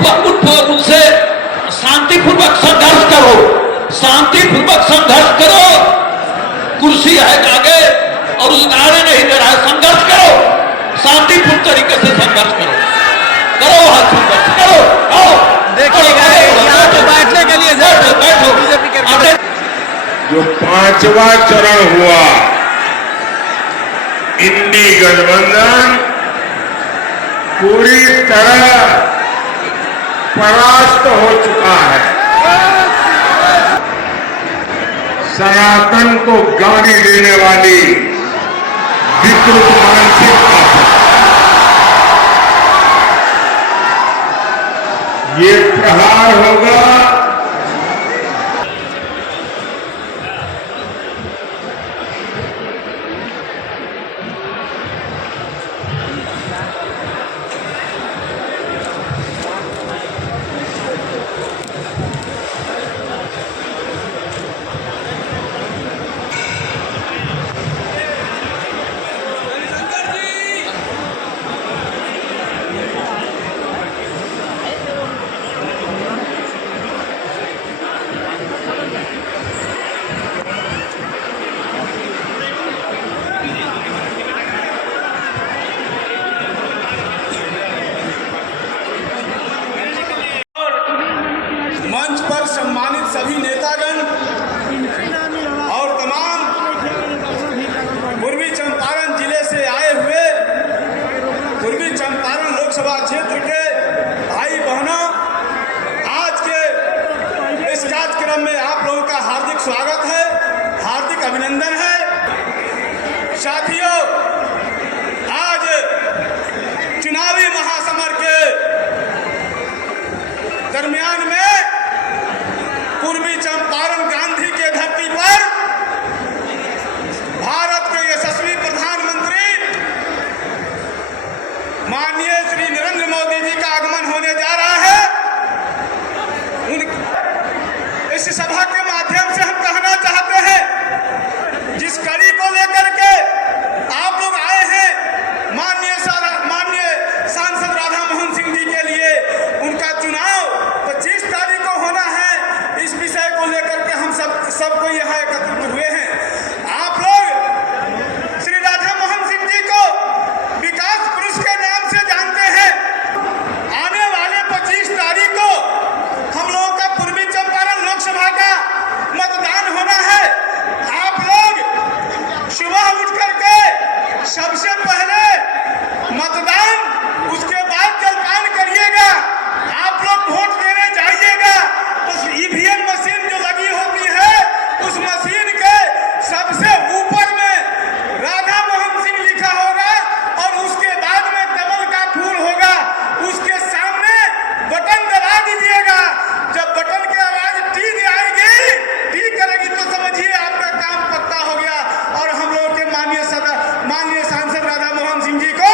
उठो और उनसे शांतिपूर्वक संघर्ष करो, शांतिपूर्वक संघर्ष करो। कुर्सी है आगे और उस नारे नहीं दे रहा है, संघर्ष करो, शांतिपूर्ण तरीके से संघर्ष करो, करो हाथ संघर्ष करो। आओ देखिएगा यहाँ पे बैठने के लिए बैठो। जो पांचवा चरण हुआ, इंडी गठबंधन पूरी तरह परास्त हो चुका है। सनातन को गाली देने वाली विकृत मानसिकता ये प्रहार होगा। मंच पर सम्मानित सभी नेतागण और तमाम पूर्वी चंपारण जिले से आए हुए पूर्वी चंपारण लोकसभा क्षेत्र के भाई बहनों, आज के इस कार्यक्रम में आप लोगों का हार्दिक स्वागत है, हार्दिक अभिनंदन है। साथियों, आज चुनावी महासमर के दरमियान में पूर्वी चंपारण गांधी के धरती पर भारत के यशस्वी प्रधानमंत्री माननीय श्री नरेंद्र मोदी जी का आगमन होने जा रहा है। इस सभा के माध्यम से हम कहना चाहते हैं, जिस कड़ी को लेकर के आप लोग आए हैं, माननीय सांसद राधा मोहन सिंह जी के लिए उनका चुनाव 25 तारीख को होना है, इस विषय को लेकर के हम सबको यहाँ एकत्रित हुए हैं। आप लोग श्री राधा मोहन सिंह जी को विकास पुरुष के नाम से जानते हैं। आने वाले 25 तारीख को हम लोगों का पूर्वी चंपारण लोकसभा का मतदान होना है। आप लोग सुबह उठ करके सबसे पहले मतदान, उसके बाद जलपान करिएगा। आप लोग वोट देने जाइएगा, उस ईवीएम मशीन जो लगी होती है, उस मशीन के सबसे ऊपर में राधा मोहन सिंह लिखा होगा और उसके बाद में कमल का फूल होगा। उसके सामने बटन दबा दीजिएगा। जब बटन की आवाज टी आएगी, टी करेगी, तो समझिए आपका काम पक्का हो गया और हम लोगों के माननीय सांसद राधा मोहन सिंह जी को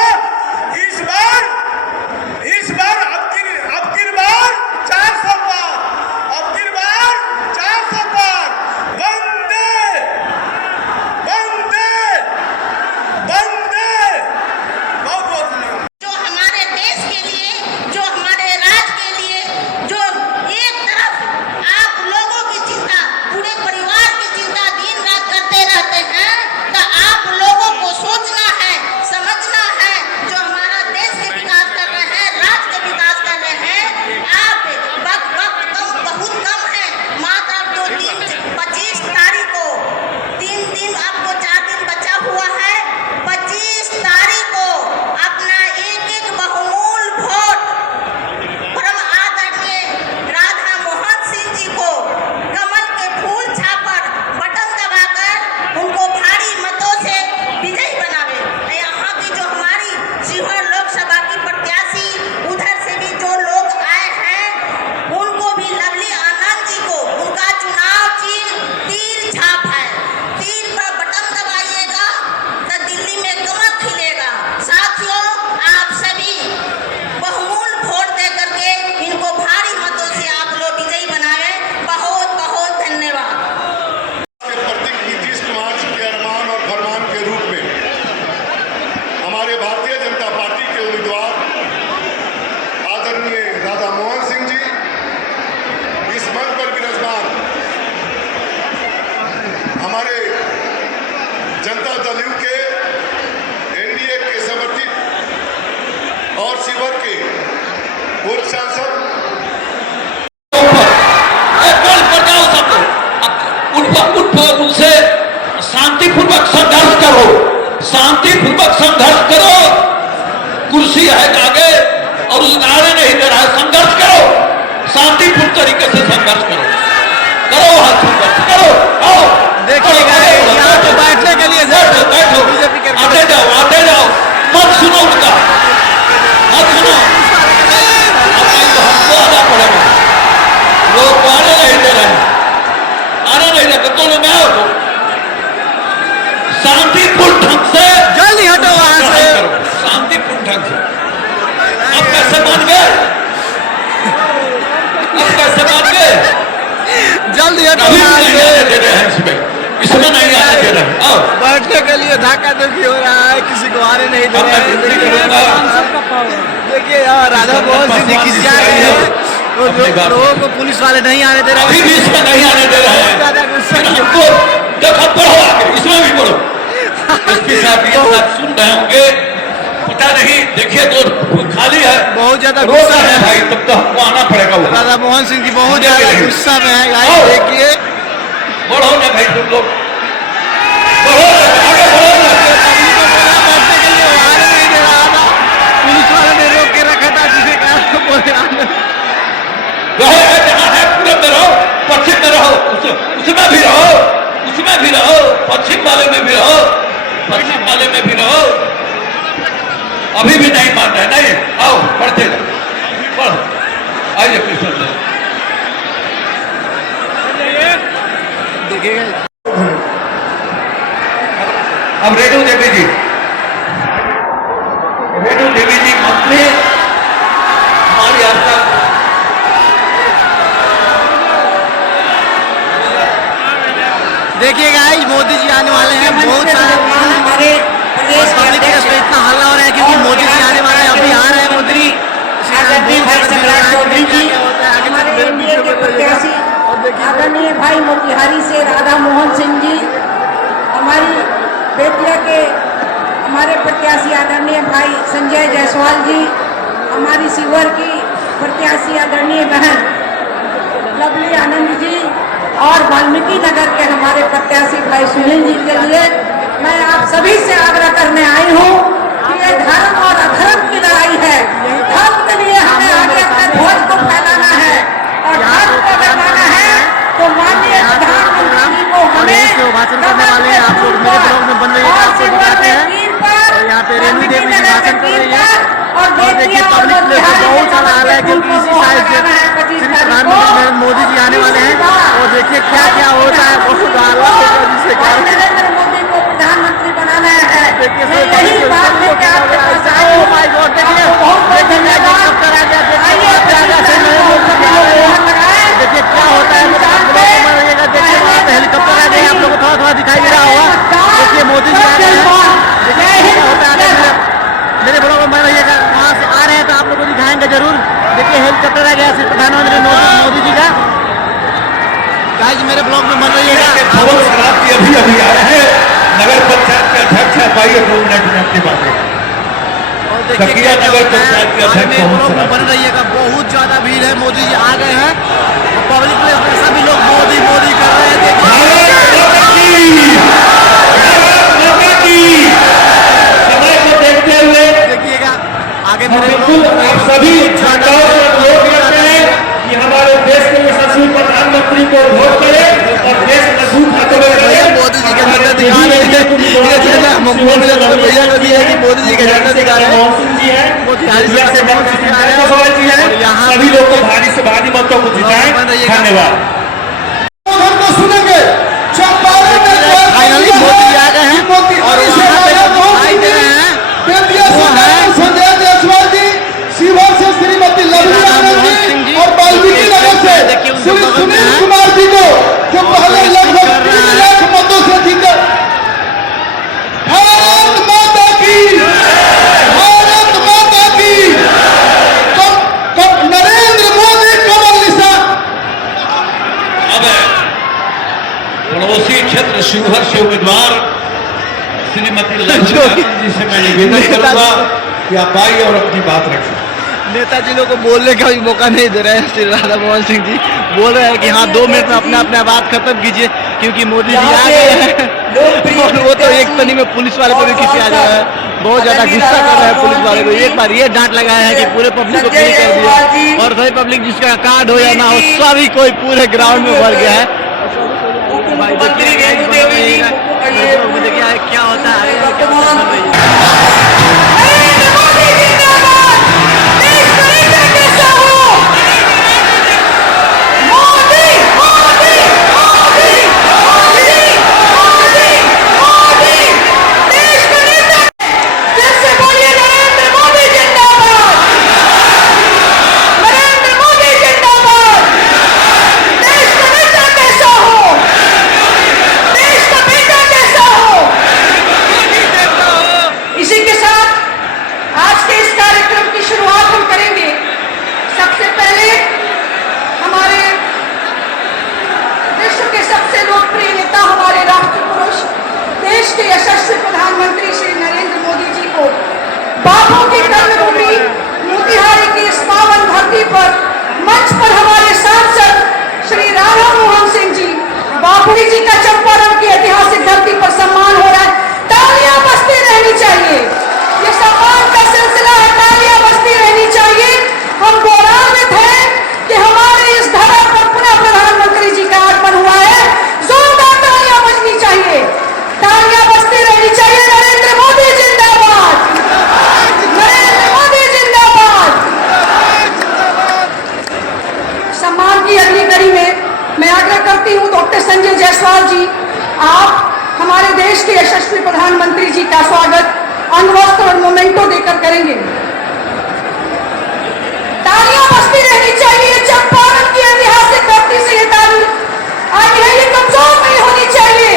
इस शांतिपूर्वक संघर्ष करो। कुर्सी है आगे और उस नारे नहीं दे रहा है, संघर्ष करो, शांतिपूर्ण तरीके से संघर्ष करो, करो हाथ संघर्ष करो। आओ देखिएगा यहाँ पे बैठने के लिए बैठो बैठो, बीजेपी के आते जाओ, मत सुनो उनका, मत सुनो। अब नहीं तो हमको आना पड़ेगा, लोग आने नहीं दे रहे, आने नहीं दे, दोनों में आओ, शांतिपूर्ण ढंग से जल्दी हटो वहां से। शांतिपूर्ण ढंग से। अब कैसे मान गए, अब कैसे मान गए? जल्दी हटो कभी वहां नहीं से। आने दे रहे हैं, इसमें नहीं आने दे रहे हैं। आओ बैठने के लिए धक्का धक्की हो रहा है, किसी को आने नहीं दे अब मैं गिनती करूंगा। रहे। देखिए यहाँ राधा मोहन सिंह जी किसी आ गए हैं, तो लोगों को पुलिस वाले नहीं आने दे रहे अभी भी इसमें नहीं आने दे रहे हैं। ज्यादा गुस्सा लेकिन हमको देखो, पढ़ो आगे, इसमें भी पढ़ो। एसपी साहब ये बात सुन रहे होंगे, पता नहीं, देखिए तो खाली है, बहुत ज्यादा रोका गुस्सा है है भाई, तब तो हमको आना पड़ेगा वो। राधा मोहन सिंह जी बहुत ज्यादा गुस्सा में है गाइस। आओ। देखिए बढ़ो ना भाई, तुम लोग बढ़ो ना, आगे बढ़ो ना। पब्लिक को बोला बैठने के लिए, वो आने नहीं दे रहा था, पुलिस वाले ने रोक के रखा था, जिसे कहा बोले आने। रहो जहाँ है पूरे में रहो, पश्चिम में रहो, उसमें भी रहो, उसमें भी रहो, पश्चिम वाले में भी रहो, पश्चिम वाले में भी रहो। अभी भी नहीं मान रहे, नहीं, आओ पढ़ते जाओ, पढ़ो, आइए कृष्ण। देखिएगा अब रेणु देवी जी, रेणु देवी जी मंत्री हमारी आपका देखिएगा मोदी जी आने वाले हैं। बहुत सारे हमारे प्रदेश के पब्लिक अध्यक्ष में इतना हल्ला हो रहा है क्योंकि मोदी जी आने वाले हैं, अभी आ रहे हैं मोदी। आदरणीय भाई सम्राट चौधरी जी, हमारे एनडीए के प्रत्याशी आदरणीय भाई मोतिहारी से राधा मोहन सिंह जी, हमारी बेतिया के हमारे प्रत्याशी आदरणीय भाई संजय जायसवाल जी, हमारी सीवर की प्रत्याशी आदरणीय बहन लवली आनंद जी और वाल्मीकि नगर के हमारे प्रत्याशी भाई सुनील जी के लिए मैं आप सभी से आग्रह करने आई हूँ कि ये धर्म और अधर्म की लड़ाई है। धर्म के लिए हमें आगे अपने ध्वज को फैलाना है और धर्म को बचाना है, तो माननीय प्रधानमंत्री जी को हमें भाषण करने वाले हैं। आप लोग मेरे ब्लॉग में बन रही है, आपको दिखाते हैं। और यहाँ पे रेणु देवी जी भाषण कर रही है और देखिए पब्लिक प्लेस में बहुत सारा हाल है क्योंकि इसी साइड से श्री प्रधानमंत्री नरेंद्र मोदी जी आने वाले हैं। और देखिए क्या क्या होता है, बहुत हाल जिससे क्या नरेंद्र मोदी को प्रधानमंत्री बनाना है। देखिए मैं यही बात लेके आपके पास आई हूँ। माय गॉड, देखिए बहुत बहुत धन्यवाद। आइए देखिए क्या होता है, देखिए वहाँ पे हेलीकॉप्टर आ गए हैं, आप लोगों को थोड़ा थोड़ा दिखाई दे रहा होगा। देखिए मोदी जी आ रहे हैं, देखिए क्या होता है, मेरे ब्लॉग में बन रहिएगा, वहाँ से आ रहे हैं तो आप लोगों को दिखाएंगे जरूर। देखिए हेलीकॉप्टर आ गया श्री प्रधानमंत्री मोदी जी का। गाइस मेरे ब्लॉग में बन रहिएगा। खबर शराब की अभी अभी आए हैं, नगर पंचायत के अध्यक्ष है, पाइए 2 मिनट की बात है। और देखिए सकिया क्या नगर होता है, पंचायत के आज अध्यक्ष मेरे मोहन ब्लॉग में सराफ। बन रहिएगा। बहुत ज्यादा भीड़ है, मोदी जी आ गए हैं और पब्लिक प्लेस में सभी लोग मोदी मोदी कर रहे हैं। देखिए समय को देखते हुए देखिएगा आगे मेरे बिल्कुल आप सभी जनताओं से अनुरोध करते हैं कि हमारे देश के यशस्वी प्रधानमंत्री को वोट करें और देश मजबूत हाथों में भैया मोदी जी का झंडा दिखा रहे हैं। भैया को दिया कि मोदी जी का झंडा दिखा रहे हैं। मोहसिन जी हैं, मोतिहारी से से मोहन सिंह जी आ रहे हैं। जायसवाल जी हैं, और यहाँ सभी लोग को भारी से भारी मतों को जिताएं। बन रहिएगा। धन्यवाद। फाइनली मोदी जी आ गए हैं और वहाँ पे जो दिखाई दे रहे हैं वो है संजय जायसवाल जी, शिवहर से श्रीमती लवली आनंद जी और वाल्मीकि नगर से श्री सुनील कुमार जी को जो पहले लगभग 3 लाख मतों से जीते। भारत माता की, भारत माता की। नरेंद्र मोदी कमल निशान। अब पड़ोसी क्षेत्र शिवहर से उम्मीदवार श्रीमती लवली आनंद जी से मैं निवेदन करूंगा कि आप आइए और अपनी बात रखें। नेताजी लोग को बोलने का भी मौका नहीं दे रहे हैं। श्री राधा मोहन सिंह जी बोल रहे हैं कि हाँ 2 मिनट में अपना अपना बात खत्म कीजिए क्योंकि मोदी जी आ गए हैं। और वो तो एक तनी में पुलिस वाले को भी खींचे आ जा रहा है, बहुत ज्यादा गुस्सा कर रहा है पुलिस वाले को। एक बार ये डांट लगाया है कि पूरे पब्लिक को फ्री कर दिया, और सभी पब्लिक जिसका कार्ड हो या ना हो सभी कोई पूरे ग्राउंड में भर गया है। देखिए क्या होता है। इसी के साथ आज के इस कार्यक्रम की शुरुआत हम करेंगे। सबसे पहले हमारे विश्व के सबसे लोकप्रिय नेता, हमारे राष्ट्र पुरुष, देश के यशस्वी प्रधानमंत्री श्री नरेंद्र मोदी जी को बापू की कर्मभूमि मोतिहारी की इस पावन धरती पर मंच पर हमारे सांसद श्री राधा मोहन सिंह जी, बापू जी का चंपारण की ऐतिहासिक धरती पर सम्मान हो रहा है। तालियां बजती रहनी चाहिए, ये सम्मान का सिलसिला है, तालियां बजती रहनी चाहिए। हम गौरवान्वित हैं कि हमारे इस धरा पर पुनः प्रधानमंत्री जी का आगमन हुआ है। जोरदार तालियां बजनी चाहिए, तालियां बजती रहनी चाहिए। नरेंद्र मोदी जिंदाबाद, नरेंद्र मोदी जिंदाबाद। सम्मान की अगली कड़ी में मैं आग्रह करती हूँ डॉक्टर संजय जायसवाल जी, आप हमारे देश के यशस्वी प्रधानमंत्री जी का स्वागत अंगवस्त्र और मोमेंटो देकर करेंगे। तालियां बजती रहनी चाहिए। चंपारण की ऐतिहासिक धरती से ये ताली आई है, ये कमजोर नहीं होनी चाहिए।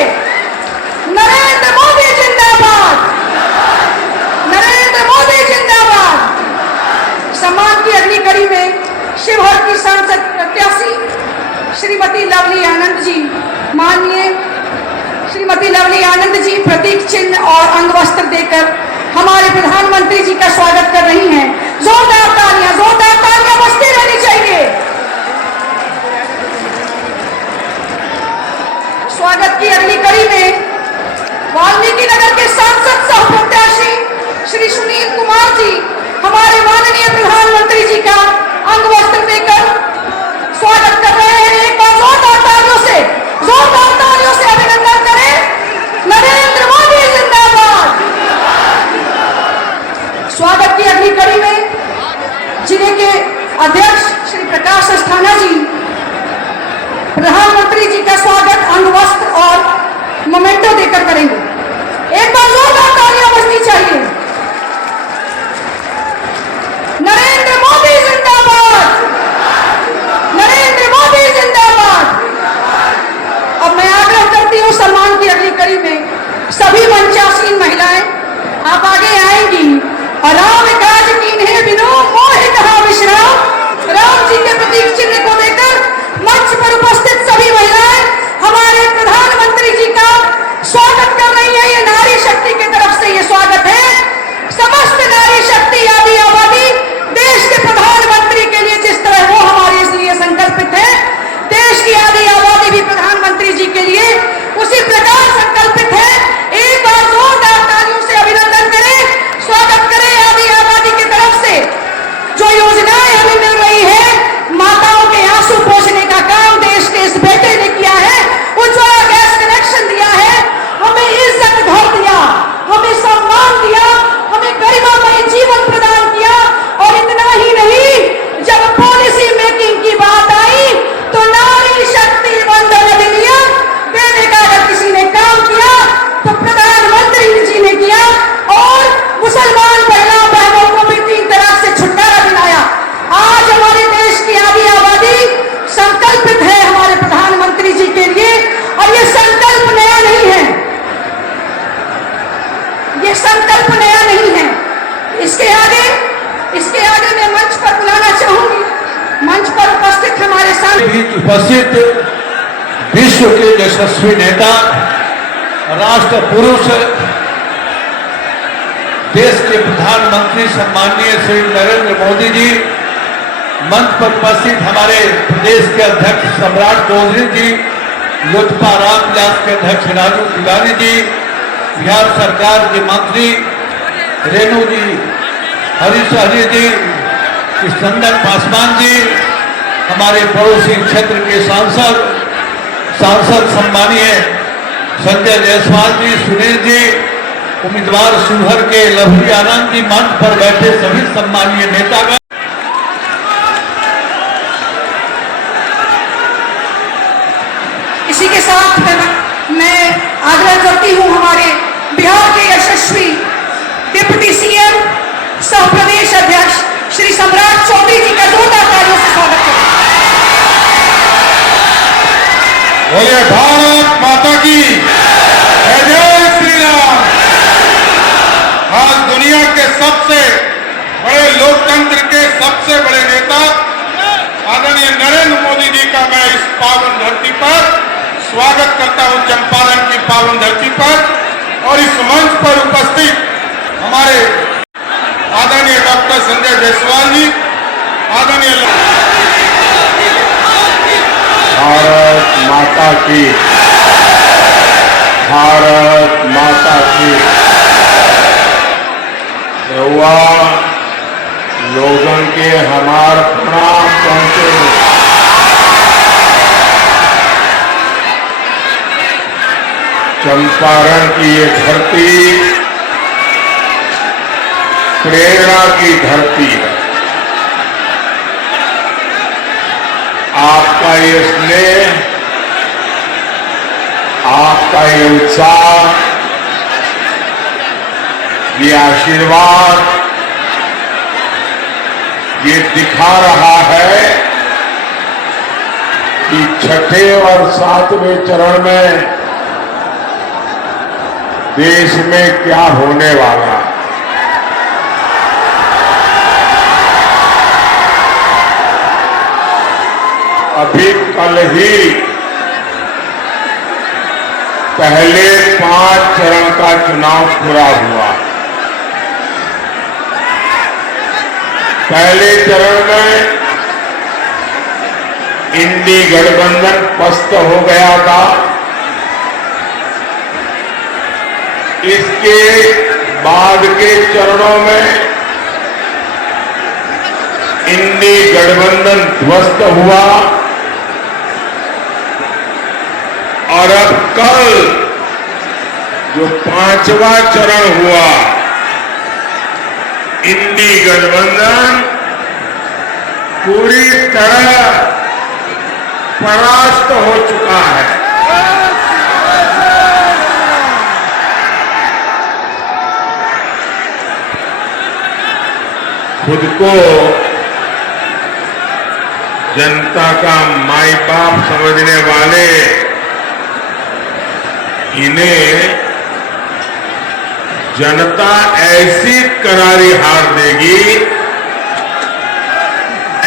नरेंद्र मोदी जिंदाबाद, नरेंद्र मोदी जिंदाबाद। सम्मान की अगली कड़ी में शिवहर की सांसद प्रत्याशी श्रीमती लवली आनंद जी, माननीय श्रीमती लवली आनंद जी प्रतीक चिन्ह और अंगवस्त्र देकर हमारे प्रधानमंत्री जी का स्वागत कर रही हैं। जोरदार तालियां बजती रहनी चाहिए। स्वागत की अगली कड़ी में वाल्मीकि नगर के सांसद सह प्रत्याशी श्री सुनील कुमार जी हमारे माननीय प्रधानमंत्री जी का अंगवस्त्र देकर स्वागत कर रहे हैं। एक बार जोरदार तालियों से अभिनंदन करें। नरेंद्र मोदी जिंदाबाद। स्वागत की अगली कड़ी में जिले के अध्यक्ष श्री प्रकाश अस्थाना जी प्रधानमंत्री जी का स्वागत अंगवस्त्र और मोमेंटो देकर करेंगे। एक बार जोरदार तालियां बजनी चाहिए। नरेंद्र मोदी जिंदाबाद, नरेंद्र मोदी जिंदाबाद। अब मैं आग्रह करती हूँ सम्मान की अगली कड़ी में सभी मंचासीन महिलाएं आप आगे आएंगी और राम काज कीन्हे बिनु मोहि कहा विश्राम, राम जी के प्रतीक चिन्ह को देकर मंच पर उपस्थित सभी महिलाएं हमारे प्रधानमंत्री जी का स्वागत कर रही है। ये नारी शक्ति की तरफ से ये स्वागत है। समस्त नारी शक्ति आदि आबादी देश के प्रधानमंत्री के लिए जिस तरह वो हमारे इसलिए संकल्पित है, देश की आदि आबादी भी प्रधानमंत्री जी के लिए उसी प्रकार संकल्पित है। एक बार जोरदार तालियों से अभिनंदन करें, स्वागत करें आदि आबादी की तरफ से। जो योजनाएं हमें मिल रही है, माताओं के आंसू पोंछने का काम देश के इस बेटे ने किया है। उज्ज्वला गैस कनेक्शन दिया है, हमें इज्जत घर दिया, हमें सम्मान दिया, हमें गरिमामय जीवन प्रदान किया। और इतना ही नहीं, जब पॉलिसी मेकिंग की बात आई तो नारी शक्ति वंदन अधिनियम देने का अगर किसी ने काम किया तो प्रधानमंत्री जी ने किया। और मुसलमान बहनों को भी 3 तलाक से छुटकारा दिलाया। आज हमारे देश की आधी आबादी संकल्पित है हमारे प्रधानमंत्री जी के लिए, और ये संकल्प नया नहीं है, ये संकल्प नया नहीं है। इसके आगे मैं मंच पर बुलाना चाहूंगी, मंच पर उपस्थित हमारे सामने उपस्थित विश्व के यशस्वी नेता, राष्ट्र पुरुष, देश के प्रधानमंत्री सम्माननीय श्री नरेंद्र मोदी जी, मंच पर उपस्थित हमारे प्रदेश के अध्यक्ष सम्राट चौधरी जी, लोजपा रामविलास के अध्यक्ष राजू तिवारी जी, बिहार सरकार के मंत्री रेणु जी, हरीश हरी जी, कृष्णनंदन पासवान जी, हमारे पड़ोसी क्षेत्र के सांसद सम्मानीय संजय जायसवाल जी, सुनील जी, उम्मीदवार शिवहर के लवली आनंद जी, मंच पर बैठे सभी सम्मानीय नेतागण, इसी के साथ मैं आग्रह करती हूं हमारे बिहार के यशस्वी डिप्टी सीएम सह प्रदेश अध्यक्ष श्री सम्राट चौधरी जी का जोरदार तालियों से स्वागत करें। बोले भारत माता की जय, जय श्री राम। आज दुनिया के सबसे बड़े लोकतंत्र के सबसे बड़े नेता आदरणीय नरेंद्र मोदी जी का मैं इस पावन धरती पर स्वागत करता हूं, चंपारण की पावन धरती पर। और इस मंच पर उपस्थित हमारे आदरणीय डॉक्टर संजय जायसवाल जी, आदरणीय भारत माता की, भारत माता की। हुआ लोगों के हमार प्रणाम पहुंचे। चंपारण की ये धरती प्रेरणा की धरती है। आपका ये स्नेह, आपका ये उत्साह, ये आशीर्वाद, ये दिखा रहा है कि छठे और सातवें चरण में देश में क्या होने वाला है। अभी कल ही पहले 5 चरण का चुनाव पूरा हुआ। पहले चरण में इंडी गठबंधन पस्त हो गया था। इसके बाद के चरणों में इंडी गठबंधन ध्वस्त हुआ और अब कल जो 5वां चरण हुआ, इंडी गठबंधन पूरी तरह परास्त हो चुका है। खुद को जनता का माई बाप समझने वाले इन्हें जनता ऐसी करारी हार देगी,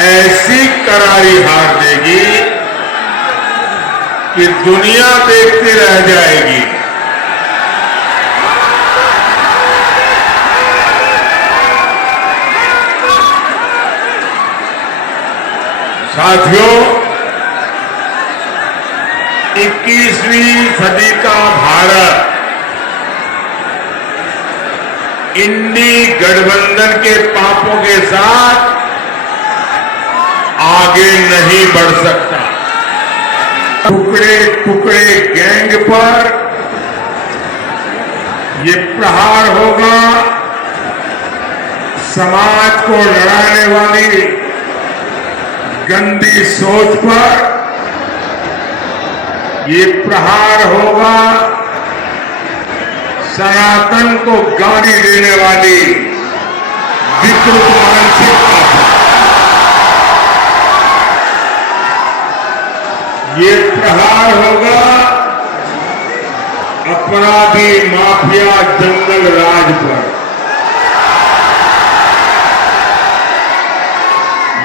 ऐसी करारी हार देगी कि दुनिया देखती रह जाएगी। साथियों, 21वीं सदी का भारत इंडी गठबंधन के पापों के साथ आगे नहीं बढ़ सकता। टुकड़े टुकड़े गैंग पर ये प्रहार होगा। समाज को लड़ाने वाली गंदी सोच पर ये प्रहार होगा। सनातन को गाली देने वाली विकृत मानसिकता पर ये प्रहार होगा। अपराधी माफिया जंगल राज पर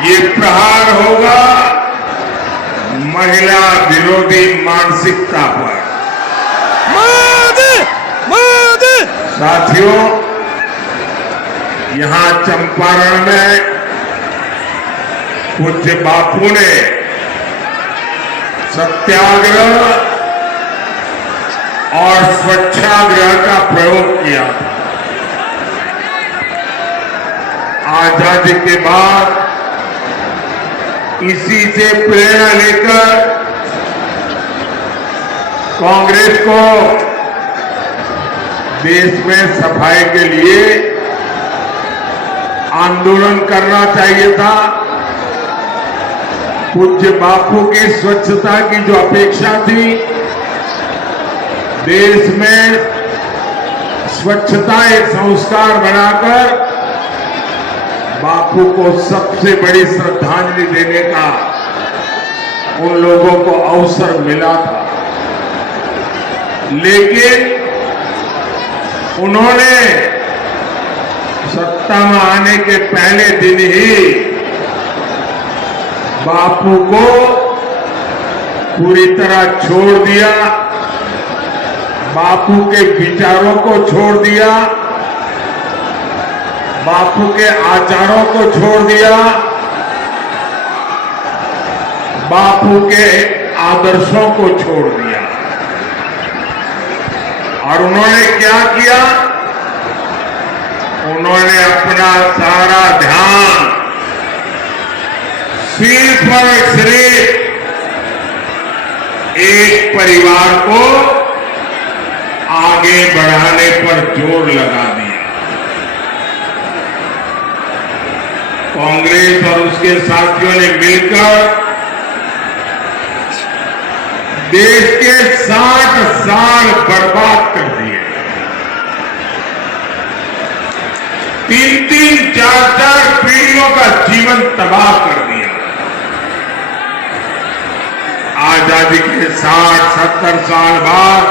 ये प्रहार होगा। महिला विरोधी मानसिकता पर। साथियों, यहां चंपारण में पूज्य बापू ने सत्याग्रह और स्वच्छाग्रह का प्रयोग किया था। आजादी के बाद इसी से प्रेरणा लेकर कांग्रेस को देश में सफाई के लिए आंदोलन करना चाहिए था। पूज्य बापू की स्वच्छता की जो अपेक्षा थी, देश में स्वच्छता एक संस्कार बनाकर बापू को सबसे बड़ी श्रद्धांजलि देने का उन लोगों को अवसर मिला था। लेकिन उन्होंने सत्ता में आने के पहले दिन ही बापू को पूरी तरह छोड़ दिया, बापू के विचारों को छोड़ दिया, बापू के आचारों को छोड़ दिया, बापू के आदर्शों को छोड़ दिया। और उन्होंने क्या किया? उन्होंने अपना सारा ध्यान सिर्फ और सिर्फ एक परिवार को आगे बढ़ाने पर जोर लगा दिया। कांग्रेस और उसके साथियों ने मिलकर देश के 60 साल बर्बाद कर दिए। 3-3, 4-4 पीढ़ियों का जीवन तबाह कर दिया। आजादी के 60-70 साल बाद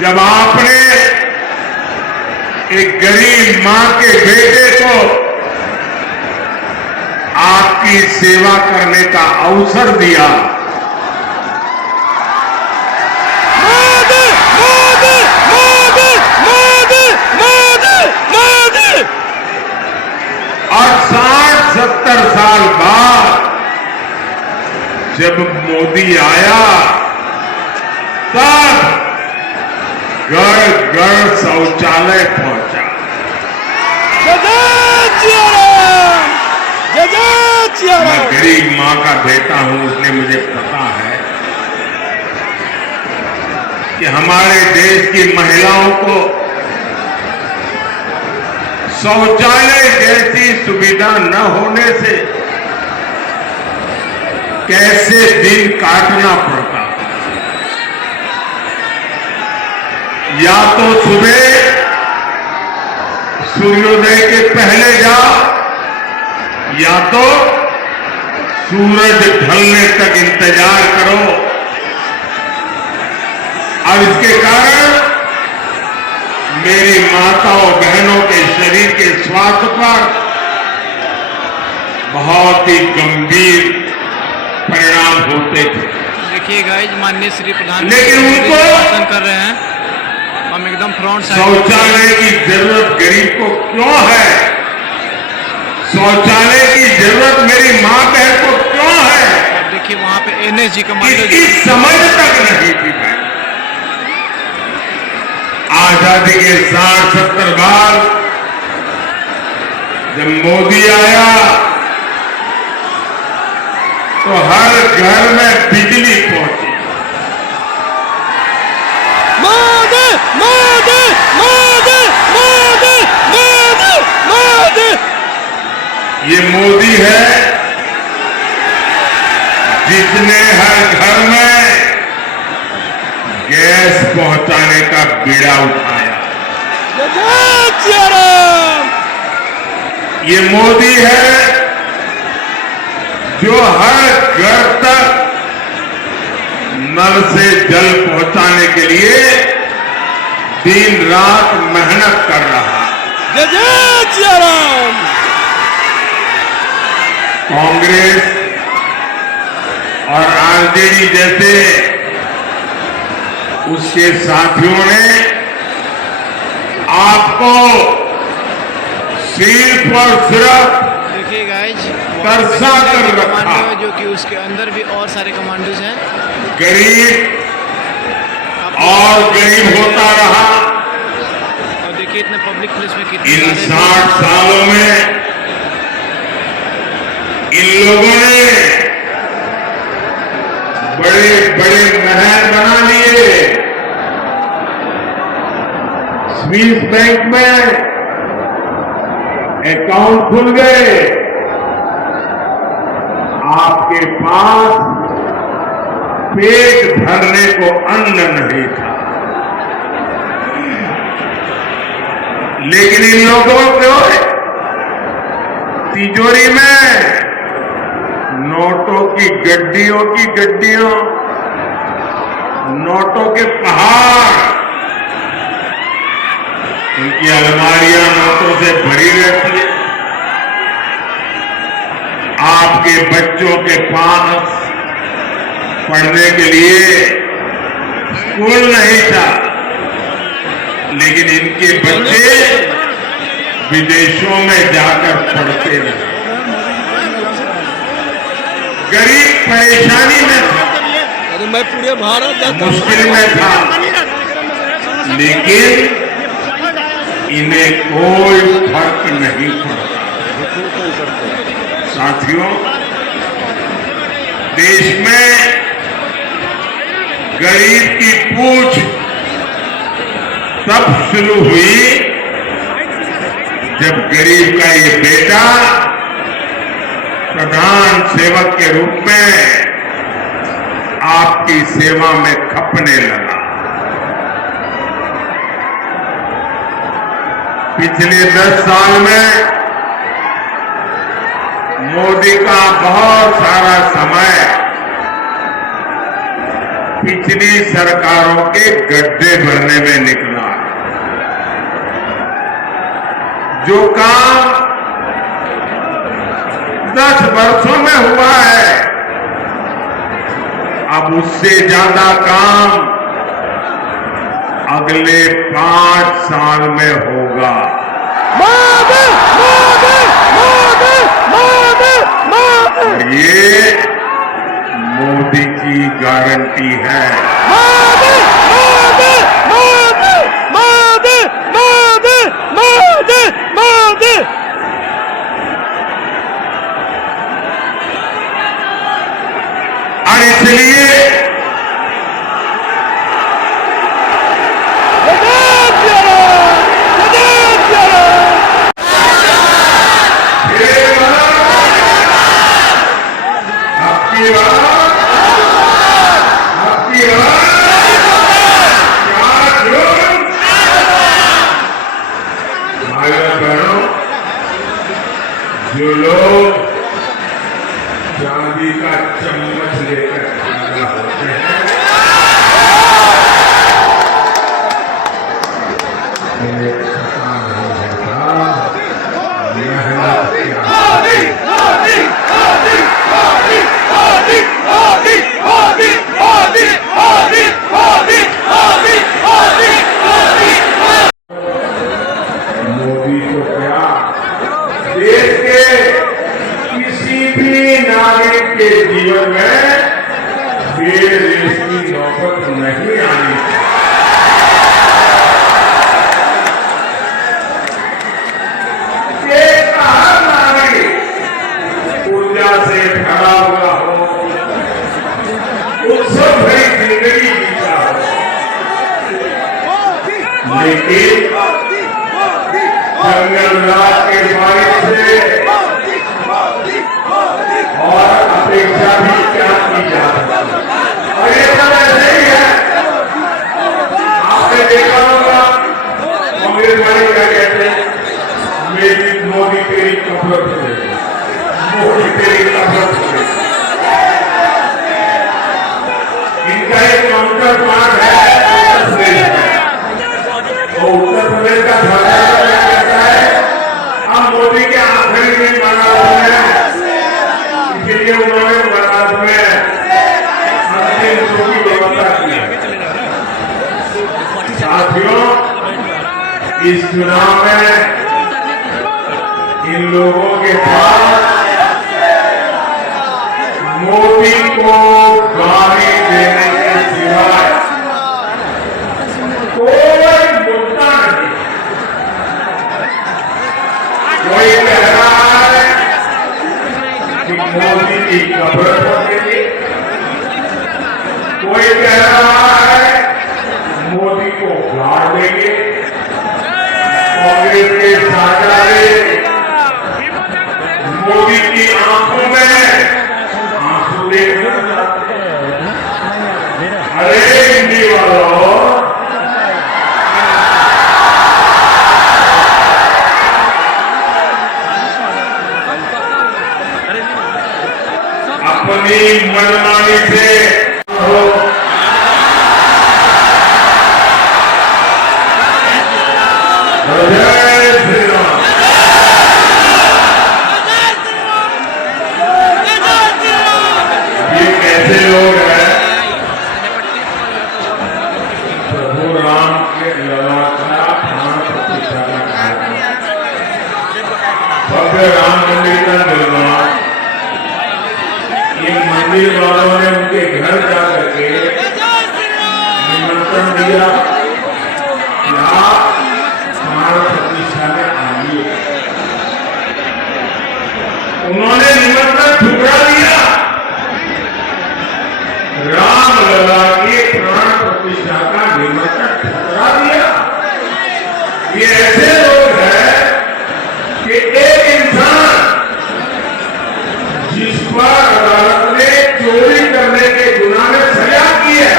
जब आपने एक गरीब मां के बेटे को आपकी सेवा करने का अवसर दिया, और 60-70 साल बाद जब मोदी आया, तब घर घर शौचालय पहुंचा। मैं गरीब मां का बेटा हूं, उसने मुझे पता है कि हमारे देश की महिलाओं को शौचालय जैसी सुविधा न होने से कैसे दिन काटना पड़ता। या तो सुबह सूर्योदय के पहले जाओ, या तो सूरज ढलने तक इंतजार करो। और इसके कारण मेरी माताओं बहनों के शरीर के स्वास्थ्य पर बहुत ही गंभीर परिणाम होते थे। देखिए गाइस, माननीय श्री प्रधान लेकिन उनको भाषण कर रहे हैं, हम एकदम फ्रंट साइड। शौचालय की जरूरत गरीब को क्यों है? शौचालय की जरूरत मेरी मां बहन को क्यों है? देखिए वहां पे एनएसजी कमांडो इसकी समझ तक नहीं थी। आजादी के 60-70 बाद जब मोदी आया तो हर घर में बिजली पहुंची। मोदी मोदी मोदी मोदी मोदी मोदी। ये मोदी है जिसने हर घर में गैस पहुंचाने का बीड़ा उठाया। ये मोदी है जो हर घर तक नल से जल पहुंचाने के लिए दिन रात मेहनत कर रहा है। कांग्रेस और आरजेडी जैसे उसके साथियों ने आपको सिर्फ और सिर्फ देखिए गाइज, तरसा कर रखा। कमांडो है जो कि उसके अंदर भी और सारे कमांडोज हैं। गरीब और गरीब होता रहा। और देखिए इतने पब्लिक प्लेस में कितने इन सारे 60 सालों में इन लोगों ने बड़े बड़े महल बना लिए। स्विस बैंक में अकाउंट खुल गए। आपके पास पेट भरने को अन्न नहीं था, लेकिन इन लोगों को तिजोरी में नोटों की गड्डियों, नोटों के पहाड़, उनकी अलमारियां नोटों से भरी रहती है। आपके बच्चों के पास पढ़ने के लिए स्कूल नहीं था, लेकिन इनके बच्चे विदेशों में जाकर पढ़ते रहे। गरीब परेशानी में था, अरे मैं पूरे भारत मुश्किल में था, लेकिन इन्हें कोई फर्क नहीं पड़ता। साथियों, देश में गरीब की पूछ तब शुरू हुई जब गरीब का ये बेटा प्रधान सेवक के रूप में आपकी सेवा में खपने लगा। पिछले 10 साल में मोदी का बहुत सारा समय पिछली सरकारों के गड्ढे भरने में निकला। जो काम 10 वर्षों में हुआ है, अब उससे ज्यादा काम अगले 5 साल में होगा। और ये मोदी की गारंटी है। और इसलिए जो लोग चांदी का चम्मच लेकर खाना होते हैं, उन्हें पता नहीं होता मेहनत मोदी को क्या देश के किसी भी नागरिक के जीवन में बेरेस की नौबत नहीं आनी चाहिए। देश का हर नागरिक ऊर्जा से भरा हुआ हो, उत्सव भरी जिंदगी जीता हो, लेकिन जंगल रात के बारिश से और अपेक्षा भी क्या की जा सकती है। और ये सब ऐसे ही है। आपने देखा होगा कांग्रेस वाले क्या कहते हैं, मेरी मोदी तेरी कपड़त हो गई, मोदी तेरी कपड़त हो गई। इनका एक काउंटर पार्ट है उत्तर प्रदेश में, और उत्तर प्रदेश का सरकार कहता है हम मोदी के आखिरी दिन बनारस में, इसलिए उन्होंने बनारस में अंतिम शो की व्यवस्था की। साथियों, इस चुनाव में इन लोगों के पास मोदी को गाली देने के सिवाय कोई कह रहा है कि मोदी की कब्र पड़ेगी, कोई कह रहा है मोदी को गाड़ देंगे। कांग्रेस के साझारे मोदी की आंखों में आंसू देखना चाहते हैं। अरे हिंदी वालों, अपनी मनमानी से जय श्री राम। ये कैसे लोग हैं? प्रभु राम के लला का प्राण प्रतिष्ठा का कार्यक्रम, भव्य राम मंदिर का निर्माण, ये मंदिर वालों ने उनके घर जाकर के निमंत्रण दिया कि आप प्राण प्रतिष्ठा में आइए। उन्होंने निमंत्रण ठुकरा दिया। राम लला की प्राण प्रतिष्ठा का निमंत्रण ठुकरा दिया। ये ऐसे लोग हैं कि एक इंसान जिस पर अदालत ने चोरी करने के गुनाह में सजा की है,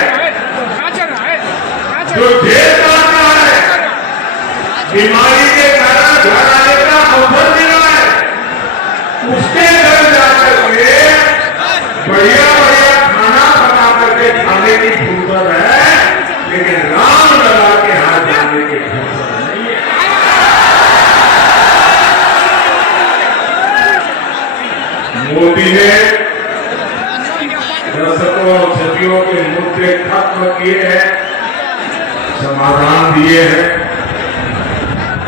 जो जेल काटना है, बीमारी के कारण घर आने का अवसर मिला है, उसके घर जाकर के बढ़िया बढ़िया खाना बना करके खाने की फुर्सत है, लेकिन राम लला के हाथ जाने की फुर्सत नहीं है। मोदी ने दशकों सदियों के मुद्दे खत्म किए हैं, समाधान दिए हैं।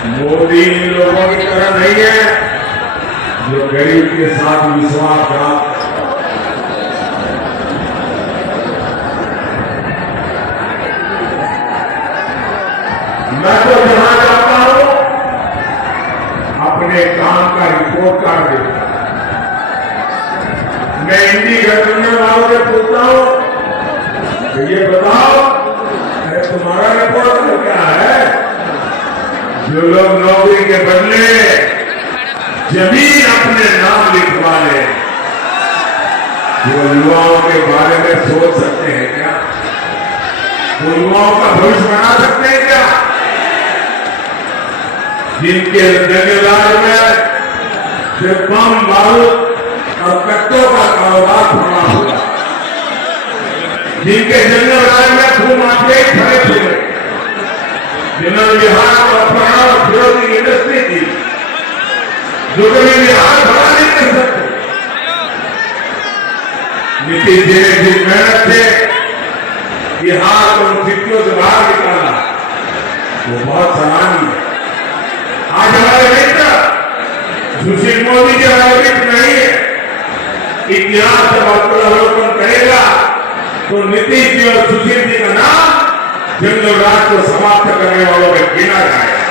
मोदी इन लोगों की तरह नहीं है जो गरीब के साथ विश्वासघात। मैं तो जहां जाता हूं अपने काम का रिपोर्ट कार्ड देता हूं। मैं हिंदी गठबंधन वालों से पूछता हूं तो ये बताओ, अरे तुम्हारा रिपोर्ट तो क्या है? जो लोग नौकरी के बदले जमीन अपने नाम लिखवा ले, वो युवाओं के बारे में सोच सकते हैं क्या? वो युवाओं का भविष्य बना सकते हैं क्या? जिनके जंगलात में सिर्फ बम बारूद और कट्टों का कारोबार फैला हुआ, जिनके जंगलात में भूमाफिया खड़े हुए, जिन्होंने बिहार को अपना और विरोधी इंडस्ट्री की, जो कभी बिहार बना नहीं कर सकते। नीतीश जी ने जिस मेहनत से बिहार को उन स्थितियों से बाहर निकाला, वो बहुत सराहनीय है। आज हमारे मित्र सुशील मोदी जी हमारे मित्र नहीं है। इतिहास जब अवलोकन करेगा तो नीतीश जी और सुशील जी का नाम जंगल राज को समाप्त करने वालों में गिना जाएगा।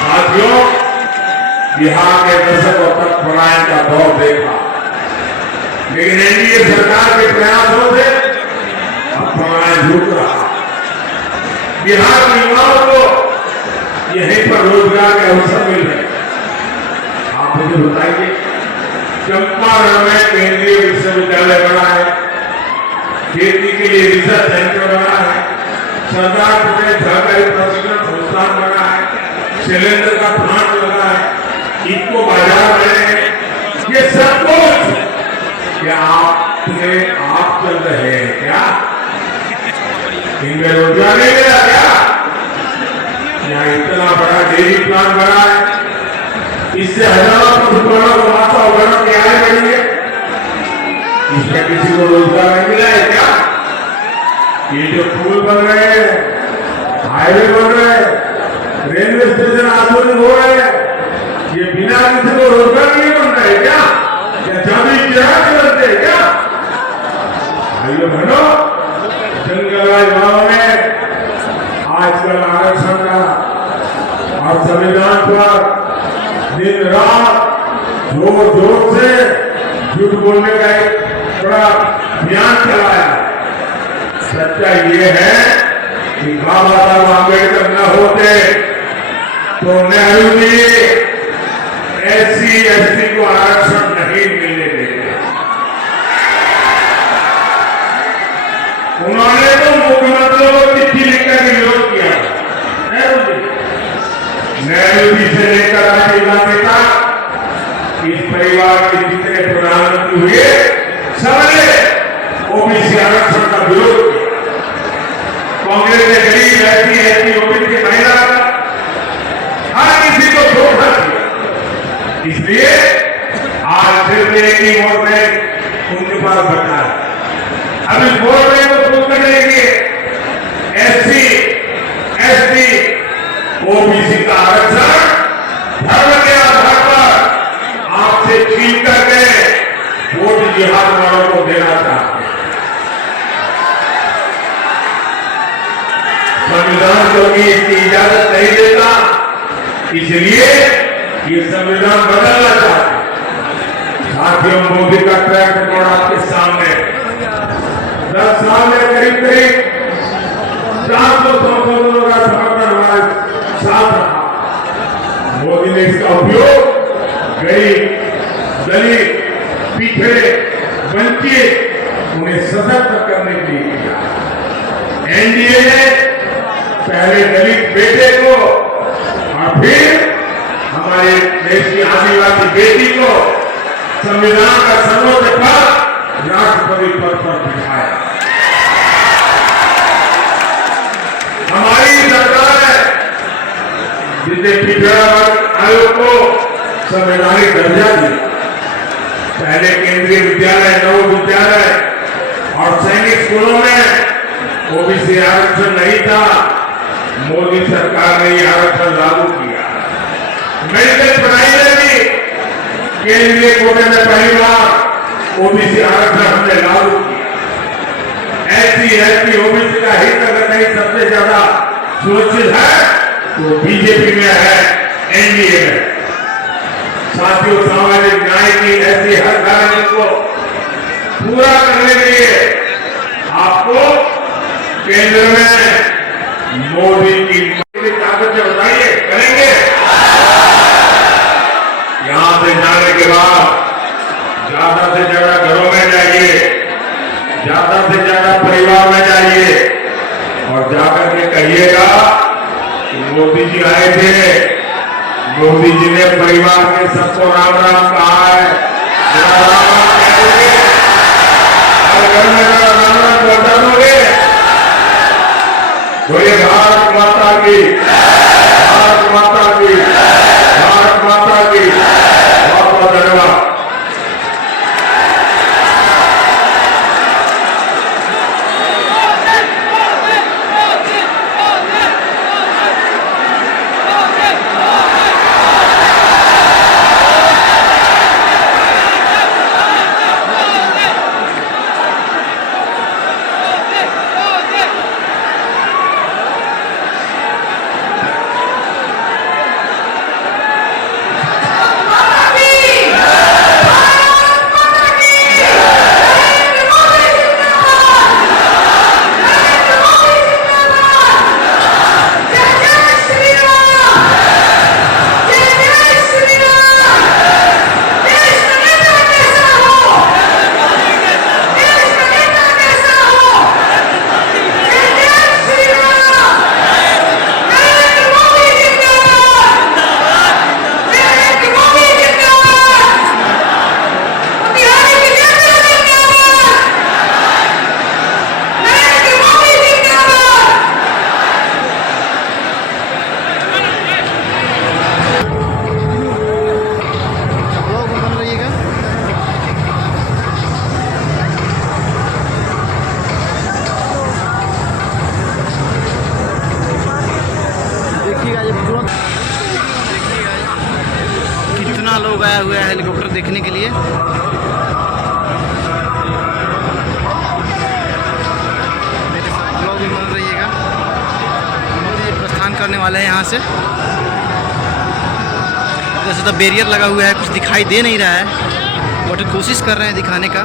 साथियों, बिहार के दशकों तक पलायन का दौर देखा, लेकिन एनडीए सरकार के प्रयासों से अब पलायन रुक रहा। बिहार के युवाओं को यहीं पर रोजगार के अवसर मिल रहे। आप मुझे बताइए, चंपारण में केंद्रीय विश्वविद्यालय बना है, खेती के लिए रिसर्च सेंटर बना है, सरदार पटेल सहकारी प्रशिक्षण संस्थान बना है, सिलेंडर का प्लांट लगा है, इनको बाजार बने हैं। ये सब कुछ क्या आप चल रहे हैं क्या? इनमें रोजगार नहीं मिला क्या? यहाँ इतना बड़ा डेयरी प्लांट बना है, इससे हजारों पशुपालकों को माता उपकरण की आय बढ़ी है, इसमें किसी को रोजगार नहीं मिला है क्या? ये जो पुल बन रहे हैं, हाईवे बन रहे हैं, रेलवे स्टेशन आधुनिक हो रहे हैं, ये बिना किसी को रोजगार नहीं बन रहे क्या? जमीन जहाज बनते हैं क्या? भाइयों बहनों, जंगल राज गांव में आजकल आरक्षण का और संविधान पर दिन रात जोर जोर से झूठ बोलने का एक बड़ा अभियान चलाया। सच्चाई ये है कि बाबा साहब आंबेडकर न होते तो नेहरू जी SC/ST को आरक्षण नहीं मिलने देते। उन्होंने तो मुख्यमंत्रियों को चिट्ठी लिखकर विरोध किया। नेहरू जी से लेकर राजीव गांधी तक इस परिवार के जितने प्रधानमंत्री हुए सबने ओबीसी आरक्षण का विरोध किया। कांग्रेस ने गरीब SC/ST ओबीसी महिला हर किसी को धोखा दिया। इसलिए आज फिर एक ही वोट बैंक उनके पास बचा है। अब इस वोट बैंक को पूछ करेंगे SC/ST ओबीसी का आरक्षण धर्म के आधार पर आपसे छीन करके वोट जिहाद वालों को देना चाहते हैं। संविधान को भी इसकी इजाजत नहीं देता, इसलिए ये संविधान बदलना चाहते हैं। साथियों, मोदी का ट्रैक रिकॉर्ड आपके सामने 10 साल में करीब 400 संशोधनों का समर्थन हमारे साथ रहा। मोदी ने इसका उपयोग गरीब, दलित, पिछड़े, वंचित उन्हें सशक्त करने के लिए किया। एनडीए ने पहले दलित बेटे को और फिर हमारे देश की आदिवासी बेटी को संविधान का सर्वोच्च पद राष्ट्रपति पद पर बिठाया। हमारी सरकार है जिसने पिछड़ा वर्ग आयोग को संवैधानिक दर्जा दिया। पहले केंद्रीय विद्यालय, नव विद्यालय और सैनिक स्कूलों में ओबीसी आरक्षण नहीं था। मोदी सरकार ने यह आरक्षण लागू किया। मेडिकल पढ़ाई में भी केंद्रीय कोटे में पहली बार ओबीसी आरक्षण हमने लागू किया। SC/ST ओबीसी का हित अगर कहीं सबसे ज्यादा सुरक्षित है तो बीजेपी में है, एनडीए में। साथियों, सामाजिक न्याय की ऐसी हर गारंटी को पूरा करने के लिए आपको केंद्र में मोदी की ताकत से बताइए, करेंगे? यहां से जाने के बाद ज्यादा से ज्यादा घरों में जाइए, ज्यादा से ज्यादा परिवार में जाइए और जाकर के कहिएगा कि मोदी जी आए थे, मोदी जी ने परिवार के सबको राम राम कहा है। जरा राम राम कह दोगे, हर घर में जरा राम राम बता दोगे। बोलिए भारत माता की, भारत माता की, भारत माता की। बहुत बहुत धन्यवाद। लोग आए हुए हैं हेलीकॉप्टर देखने के लिए। मेरे साथ ब्लॉग में बन रहिएगा। मोदी जी प्रस्थान करने वाले हैं यहाँ से। वैसे तो बैरियर लगा हुआ है, कुछ दिखाई दे नहीं रहा है, बट कोशिश कर रहे हैं दिखाने का।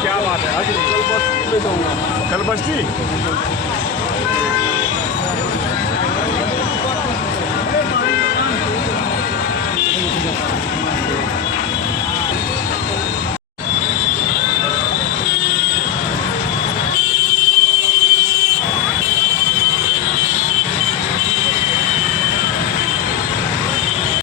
क्या बात है, आज कल बस्ती